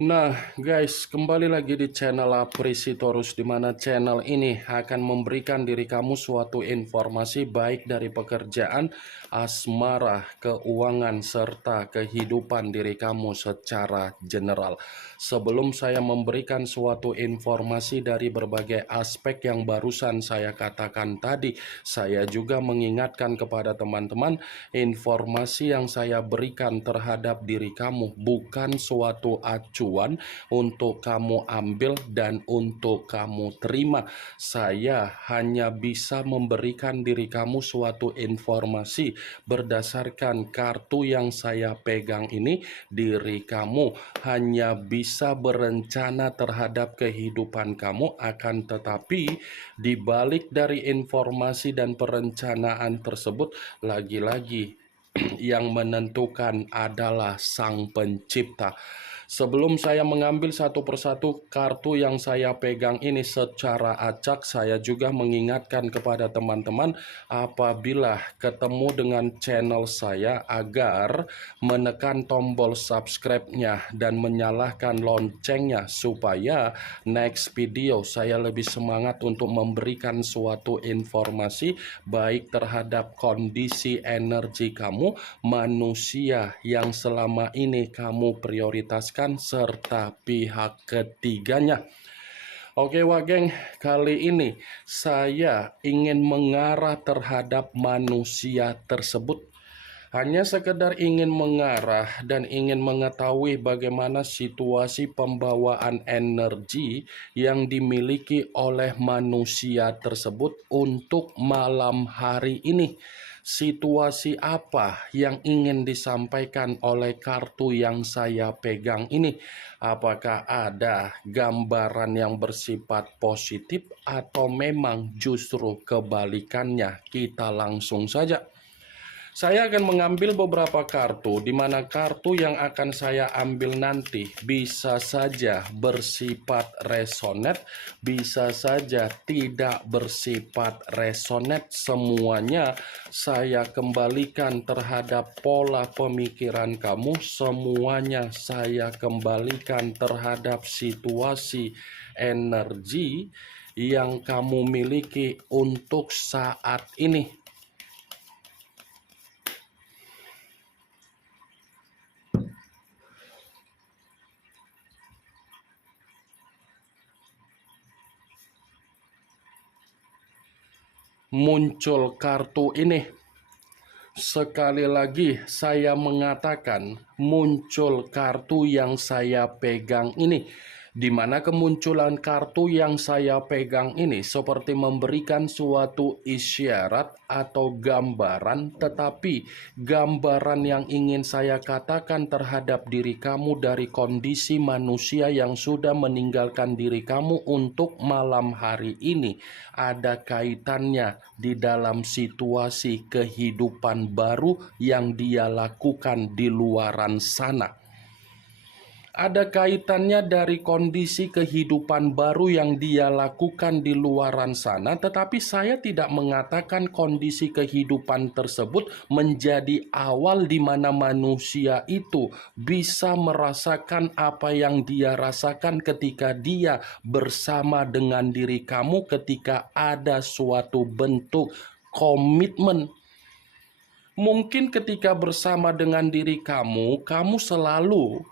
Nah guys, kembali lagi di channel Apresitorus, di mana channel ini akan memberikan diri kamu suatu informasi baik dari pekerjaan, asmara, keuangan, serta kehidupan diri kamu secara general. Sebelum saya memberikan suatu informasi dari berbagai aspek yang barusan saya katakan tadi, saya juga mengingatkan kepada teman-teman, informasi yang saya berikan terhadap diri kamu bukan suatu acuan untuk kamu ambil dan untuk kamu terima. Saya hanya bisa memberikan diri kamu suatu informasi berdasarkan kartu yang saya pegang ini. Diri kamu hanya bisa berencana terhadap kehidupan kamu, akan tetapi di balik dari informasi dan perencanaan tersebut, lagi-lagi yang menentukan adalah Sang Pencipta. Sebelum saya mengambil satu persatu kartu yang saya pegang ini secara acak, saya juga mengingatkan kepada teman-teman apabila ketemu dengan channel saya agar menekan tombol subscribe-nya dan menyalakan loncengnya supaya next video saya lebih semangat untuk memberikan suatu informasi baik terhadap kondisi energi kamu, manusia yang selama ini kamu prioritaskan, serta pihak ketiganya. Oke Wageng, kali ini saya ingin mengarah terhadap manusia tersebut. Hanya sekedar ingin mengarah dan ingin mengetahui bagaimana situasi pembawaan energi yang dimiliki oleh manusia tersebut untuk malam hari ini. Situasi apa yang ingin disampaikan oleh kartu yang saya pegang ini? Apakah ada gambaran yang bersifat positif atau memang justru kebalikannya? Kita langsung saja. Saya akan mengambil beberapa kartu, di mana kartu yang akan saya ambil nanti bisa saja bersifat resonate, bisa saja tidak bersifat resonate. Semuanya saya kembalikan terhadap pola pemikiran kamu, semuanya saya kembalikan terhadap situasi energi yang kamu miliki untuk saat ini. Muncul kartu ini. Sekali lagi saya mengatakan muncul kartu yang saya pegang ini, di mana kemunculan kartu yang saya pegang ini seperti memberikan suatu isyarat atau gambaran, tetapi gambaran yang ingin saya katakan terhadap diri kamu dari kondisi manusia yang sudah meninggalkan diri kamu untuk malam hari ini ada kaitannya di dalam situasi kehidupan baru yang dia lakukan di luaran sana. Ada kaitannya dari kondisi kehidupan baru yang dia lakukan di luaran sana, tetapi saya tidak mengatakan kondisi kehidupan tersebut menjadi awal di mana manusia itu bisa merasakan apa yang dia rasakan ketika dia bersama dengan diri kamu, ketika ada suatu bentuk komitmen. Mungkin ketika bersama dengan diri kamu, kamu selalu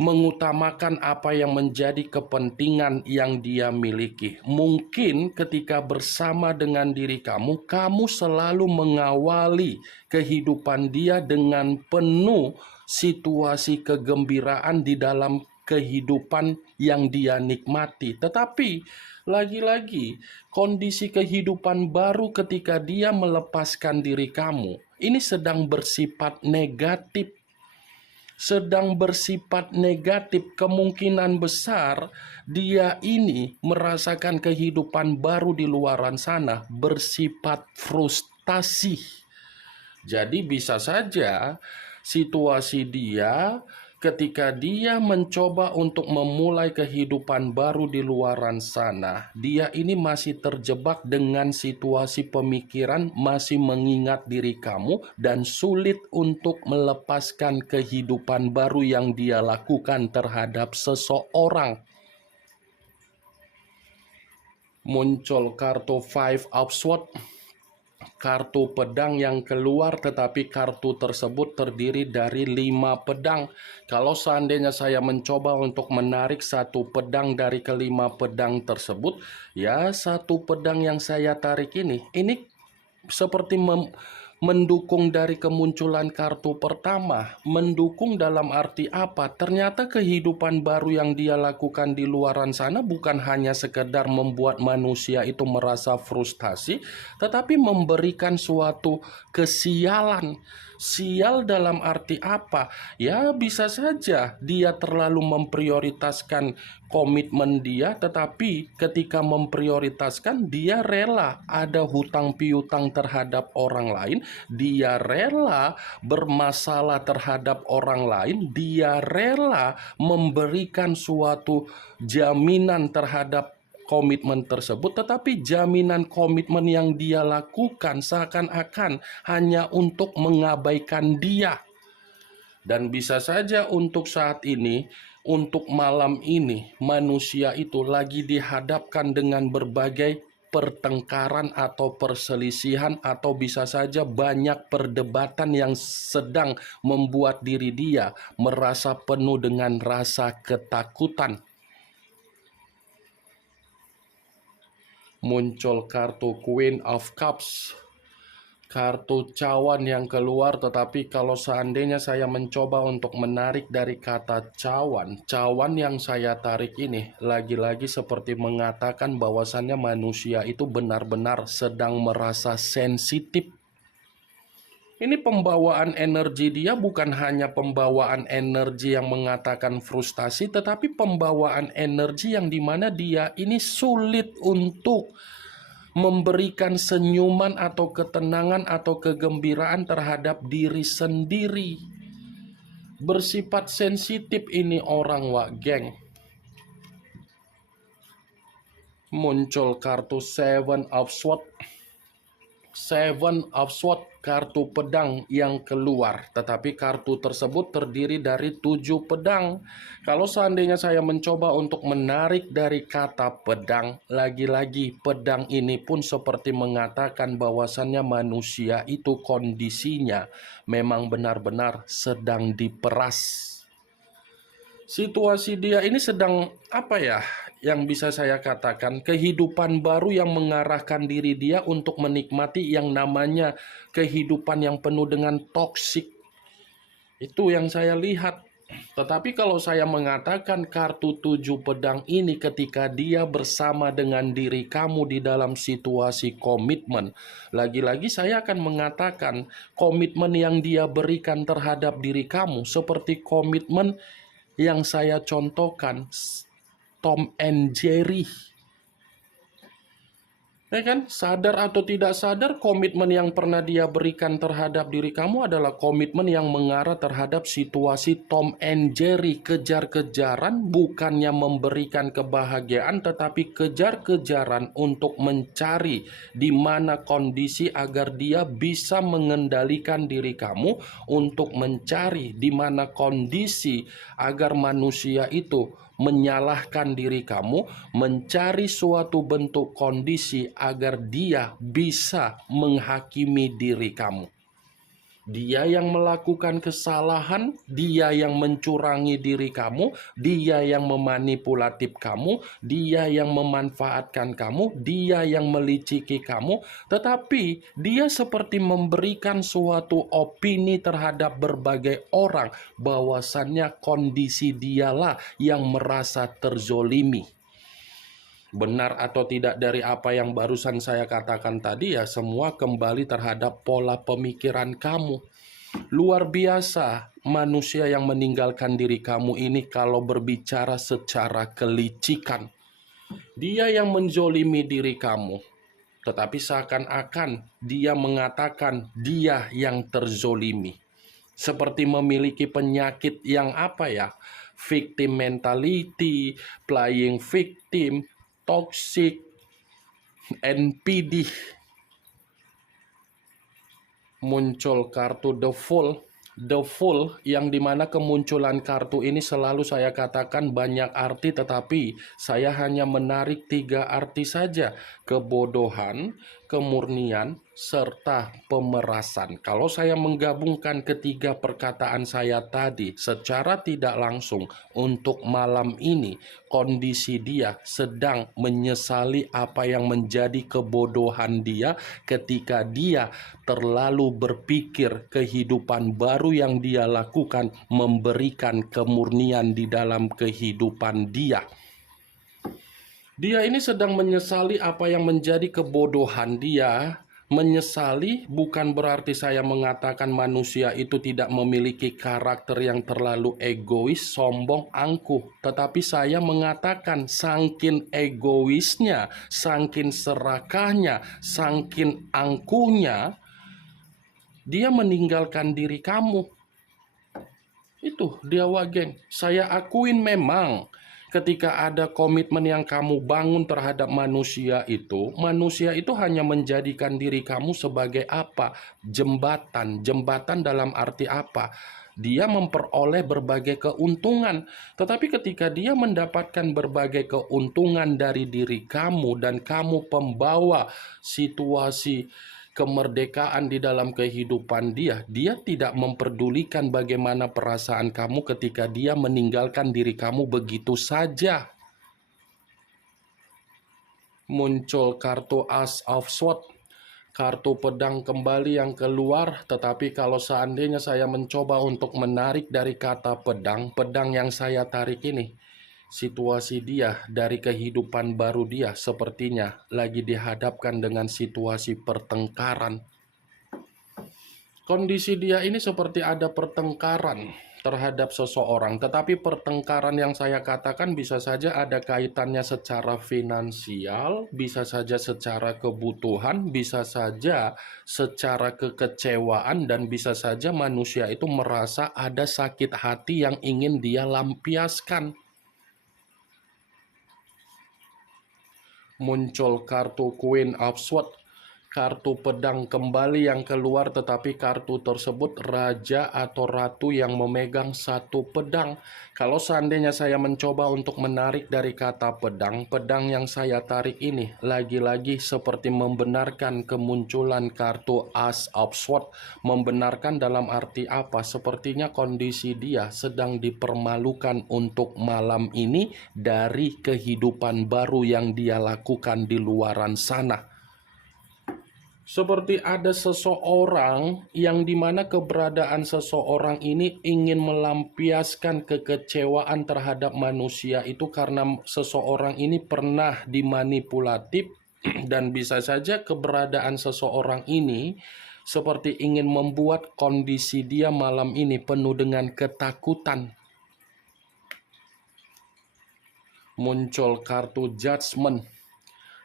mengutamakan apa yang menjadi kepentingan yang dia miliki. Mungkin ketika bersama dengan diri kamu, kamu selalu mengawali kehidupan dia dengan penuh situasi kegembiraan di dalam kehidupan yang dia nikmati. Tetapi lagi-lagi kondisi kehidupan baru ketika dia melepaskan diri kamu ini sedang bersifat negatif. Kemungkinan besar dia ini merasakan kehidupan baru di luaran sana bersifat frustasi. Jadi bisa saja situasi dia ketika dia mencoba untuk memulai kehidupan baru di luaran sana, dia ini masih terjebak dengan situasi pemikiran, masih mengingat diri kamu, dan sulit untuk melepaskan kehidupan baru yang dia lakukan terhadap seseorang. Muncul kartu Five of Swords, kartu pedang yang keluar, tetapi kartu tersebut terdiri dari 5 pedang. Kalau seandainya saya mencoba untuk menarik satu pedang dari kelima pedang tersebut, ya satu pedang yang saya tarik ini seperti mendukung dari kemunculan kartu pertama. Mendukung dalam arti apa? Ternyata kehidupan baru yang dia lakukan di luaran sana bukan hanya sekedar membuat manusia itu merasa frustasi, tetapi memberikan suatu kesialan. Sial dalam arti apa? Ya bisa saja dia terlalu memprioritaskan komitmen dia, tetapi ketika memprioritaskan dia rela ada hutang piutang terhadap orang lain, dia rela bermasalah terhadap orang lain, dia rela memberikan suatu jaminan terhadap komitmen tersebut, tetapi jaminan komitmen yang dia lakukan seakan-akan hanya untuk mengabaikan dia. Dan bisa saja untuk saat ini, untuk malam ini, manusia itu lagi dihadapkan dengan berbagai pertengkaran atau perselisihan, atau bisa saja banyak perdebatan yang sedang membuat diri dia merasa penuh dengan rasa ketakutan. Muncul kartu Queen of Cups, kartu cawan yang keluar, tetapi kalau seandainya saya mencoba untuk menarik dari kata cawan, cawan yang saya tarik ini lagi-lagi seperti mengatakan bahwasannya manusia itu benar-benar sedang merasa sensitif. Ini pembawaan energi dia bukan hanya pembawaan energi yang mengatakan frustasi, tetapi pembawaan energi yang dimana dia ini sulit untuk memberikan senyuman atau ketenangan atau kegembiraan terhadap diri sendiri. Bersifat sensitif ini orang, wak geng. Muncul kartu Seven of Swords. Seven of Swords, kartu pedang yang keluar, tetapi kartu tersebut terdiri dari 7 pedang. Kalau seandainya saya mencoba untuk menarik dari kata pedang, lagi-lagi pedang ini pun seperti mengatakan bahwasannya manusia itu kondisinya memang benar-benar sedang diperas. Situasi dia ini sedang apa ya, yang bisa saya katakan kehidupan baru yang mengarahkan diri dia untuk menikmati yang namanya kehidupan yang penuh dengan toksik. Itu yang saya lihat. Tetapi kalau saya mengatakan kartu 7 pedang ini ketika dia bersama dengan diri kamu di dalam situasi komitmen, lagi-lagi saya akan mengatakan komitmen yang dia berikan terhadap diri kamu seperti komitmen yang saya contohkan, Tom and Jerry. Ya kan? Sadar atau tidak sadar, komitmen yang pernah dia berikan terhadap diri kamu adalah komitmen yang mengarah terhadap situasi Tom and Jerry. Kejar-kejaran, bukannya memberikan kebahagiaan, tetapi kejar-kejaran untuk mencari di mana kondisi agar dia bisa mengendalikan diri kamu, untuk mencari di mana kondisi agar manusia itu menyalahkan diri kamu, mencari suatu bentuk kondisi agar dia bisa menghakimi diri kamu. Dia yang melakukan kesalahan, dia yang mencurangi diri kamu, dia yang memanipulatif kamu, dia yang memanfaatkan kamu, dia yang meliciki kamu, tetapi dia seperti memberikan suatu opini terhadap berbagai orang bahwasannya kondisi dialah yang merasa terzolimi. Benar atau tidak dari apa yang barusan saya katakan tadi, ya semua kembali terhadap pola pemikiran kamu. Luar biasa manusia yang meninggalkan diri kamu ini kalau berbicara secara kelicikan. Dia yang menzolimi diri kamu, tetapi seakan-akan dia mengatakan dia yang terzolimi. seperti memiliki penyakit yang apa ya? Victim mentality, playing victim, toxic, NPD. Muncul kartu The Fool yang dimana kemunculan kartu ini selalu saya katakan banyak arti, tetapi saya hanya menarik 3 arti saja: kebodohan, kemurnian, serta pemerasan. Kalau saya menggabungkan ketiga perkataan saya tadi secara tidak langsung, untuk malam ini kondisi dia sedang menyesali apa yang menjadi kebodohan dia ketika dia terlalu berpikir kehidupan baru yang dia lakukan memberikan kemurnian di dalam kehidupan dia. Dia ini sedang menyesali apa yang menjadi kebodohan dia. Menyesali bukan berarti saya mengatakan manusia itu tidak memiliki karakter yang terlalu egois, sombong, angkuh. Tetapi saya mengatakan saking egoisnya, saking serakahnya, saking angkuhnya, dia meninggalkan diri kamu. Itu dia, geng. Saya akuin memang ketika ada komitmen yang kamu bangun terhadap manusia itu hanya menjadikan diri kamu sebagai apa? Jembatan. Jembatan dalam arti apa? Dia memperoleh berbagai keuntungan. Tetapi ketika dia mendapatkan berbagai keuntungan dari diri kamu dan kamu pembawa situasi kemerdekaan di dalam kehidupan dia, dia tidak memperdulikan bagaimana perasaan kamu ketika dia meninggalkan diri kamu begitu saja. Muncul kartu Ace of Swords, kartu pedang kembali yang keluar. Tetapi kalau seandainya saya mencoba untuk menarik dari kata pedang, pedang yang saya tarik ini, situasi dia dari kehidupan baru dia sepertinya lagi dihadapkan dengan situasi pertengkaran. Kondisi dia ini seperti ada pertengkaran terhadap seseorang, tetapi pertengkaran yang saya katakan bisa saja ada kaitannya secara finansial, bisa saja secara kebutuhan, bisa saja secara kekecewaan, dan bisa saja manusia itu merasa ada sakit hati yang ingin dia lampiaskan. Muncul kartu Queen of Swords, kartu pedang kembali yang keluar, tetapi kartu tersebut raja atau ratu yang memegang satu pedang. Kalau seandainya saya mencoba untuk menarik dari kata pedang, pedang yang saya tarik ini lagi-lagi seperti membenarkan kemunculan kartu Ace of Swords. Membenarkan dalam arti apa? Sepertinya kondisi dia sedang dipermalukan untuk malam ini dari kehidupan baru yang dia lakukan di luaran sana. Seperti ada seseorang yang dimana keberadaan seseorang ini ingin melampiaskan kekecewaan terhadap manusia itu karena seseorang ini pernah dimanipulatif. Dan bisa saja keberadaan seseorang ini seperti ingin membuat kondisi dia malam ini penuh dengan ketakutan. Muncul kartu Judgment.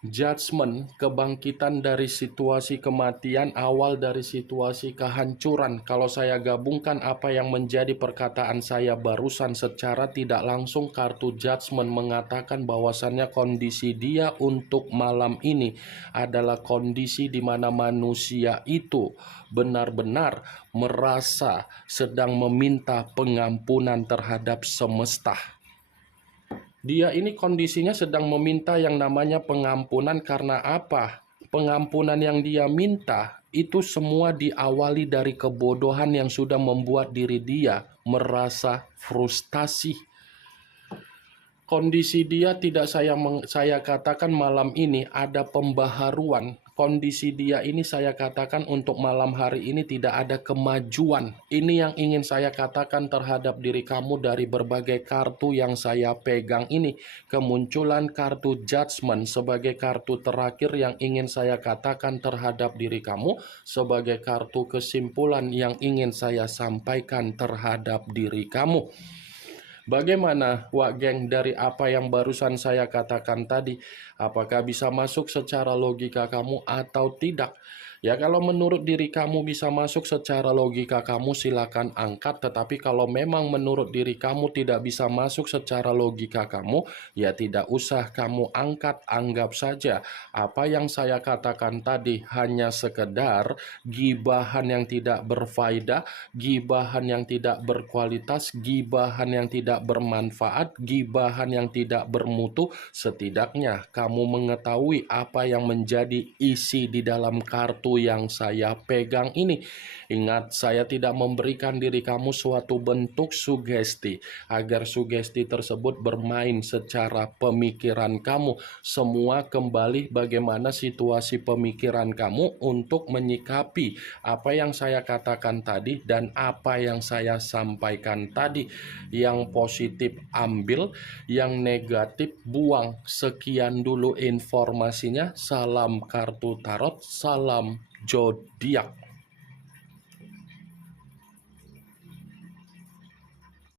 Judgment, kebangkitan dari situasi kematian, awal dari situasi kehancuran. Kalau saya gabungkan apa yang menjadi perkataan saya barusan secara tidak langsung, kartu Judgment mengatakan bahwasannya kondisi dia untuk malam ini adalah kondisi di mana manusia itu benar-benar merasa sedang meminta pengampunan terhadap semesta. Dia ini kondisinya sedang meminta yang namanya pengampunan. Karena apa? Pengampunan yang dia minta itu semua diawali dari kebodohan yang sudah membuat diri dia merasa frustasi. Kondisi dia tidak saya katakan malam ini ada pembaharuan. Kondisi dia ini saya katakan untuk malam hari ini tidak ada kemajuan. Ini yang ingin saya katakan terhadap diri kamu dari berbagai kartu yang saya pegang ini. Kemunculan kartu Judgment sebagai kartu terakhir yang ingin saya katakan terhadap diri kamu, sebagai kartu kesimpulan yang ingin saya sampaikan terhadap diri kamu. Bagaimana, geng, dari apa yang barusan saya katakan tadi? Apakah bisa masuk secara logika kamu atau tidak? Ya kalau menurut diri kamu bisa masuk secara logika kamu silakan angkat, tetapi kalau memang menurut diri kamu tidak bisa masuk secara logika kamu, ya tidak usah kamu angkat, anggap saja apa yang saya katakan tadi hanya sekedar gibahan yang tidak berfaedah, gibahan yang tidak berkualitas, gibahan yang tidak bermanfaat, gibahan yang tidak bermutu. Setidaknya kamu mengetahui apa yang menjadi isi di dalam kartu yang saya pegang ini. Ingat, saya tidak memberikan diri kamu suatu bentuk sugesti agar sugesti tersebut bermain secara pemikiran kamu. Semua kembali bagaimana situasi pemikiran kamu untuk menyikapi apa yang saya katakan tadi dan apa yang saya sampaikan tadi. Yang positif ambil, yang negatif buang. Sekian dulu informasinya. Salam kartu tarot, salam zodiak.